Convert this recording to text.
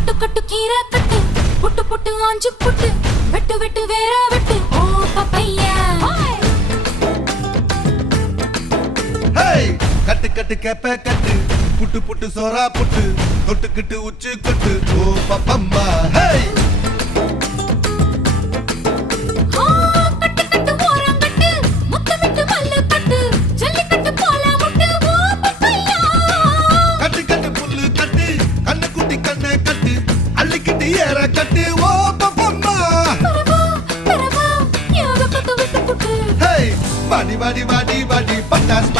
கட்டு கட்டு கீரை கட்டு புட்டு புட்டு ஆஞ்சு புட்டு வெட்டு வெட்டு வேற வெட்டு ஓ பப்பையா கட்டு கட்டு கேப்ப கட்டு புட்டு புட்டு சோரா புட்டு தொட்டுக்கிட்டு உச்சு கொட்டு ஓ பப்பம்மா கட்டு கட்டு ஓரம் கட்டு முத்தமிட்டு மல்லு கட்டு ஜல்லிக்கட்டு போல முட்டு ஓ பப்பையா கட்டு கட்டு புல்லு கட்டு கண்ணு குட்டி கண்ணை கட்டு அள்ளிக்கிட்டு ஏற கட்டு ஓ பப்பம்மா பரவா பரவா யோக கட்டு விட்டு புட்டு வாடி வாடி வாடி வாடி பட்டாஸ்